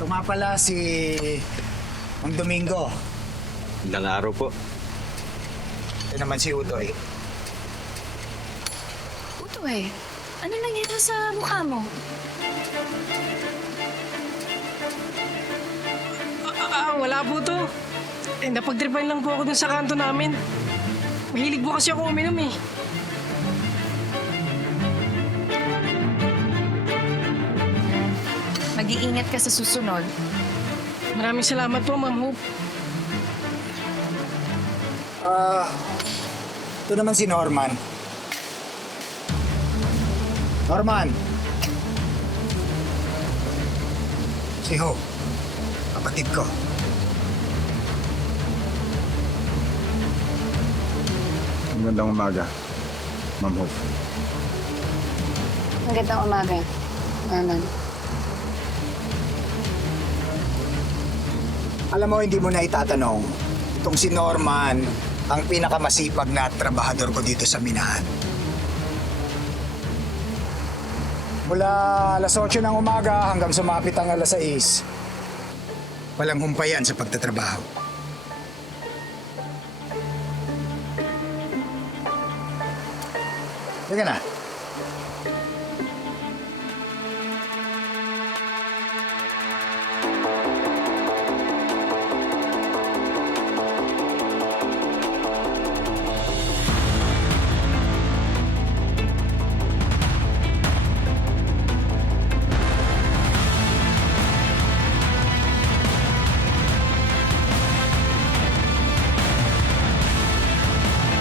Ito nga pala si Mang Domingo. Ilang araw po. Ito naman si Utoy. Utoy, ano nangyari sa mukha mo? Wala po to. Napagtripan lang po ako dun sa kanto namin. Mahilig po kasi ako uminom eh. Mag-iingat ka sa susunod. Maraming salamat po, Ma'am Hope. Ito naman si Norman. Norman! Si Ho. Kapatid ko. Magandang umaga, Ma'am Hope. Magandang umaga, Norman. Alam mo, hindi mo na itatanong. Itong si Norman, ang pinakamasipag na trabahador ko dito sa minahan. Mula alas 8 ng umaga hanggang sumapit ang alas 6. Walang humpayan sa pagtatrabaho. Teka na.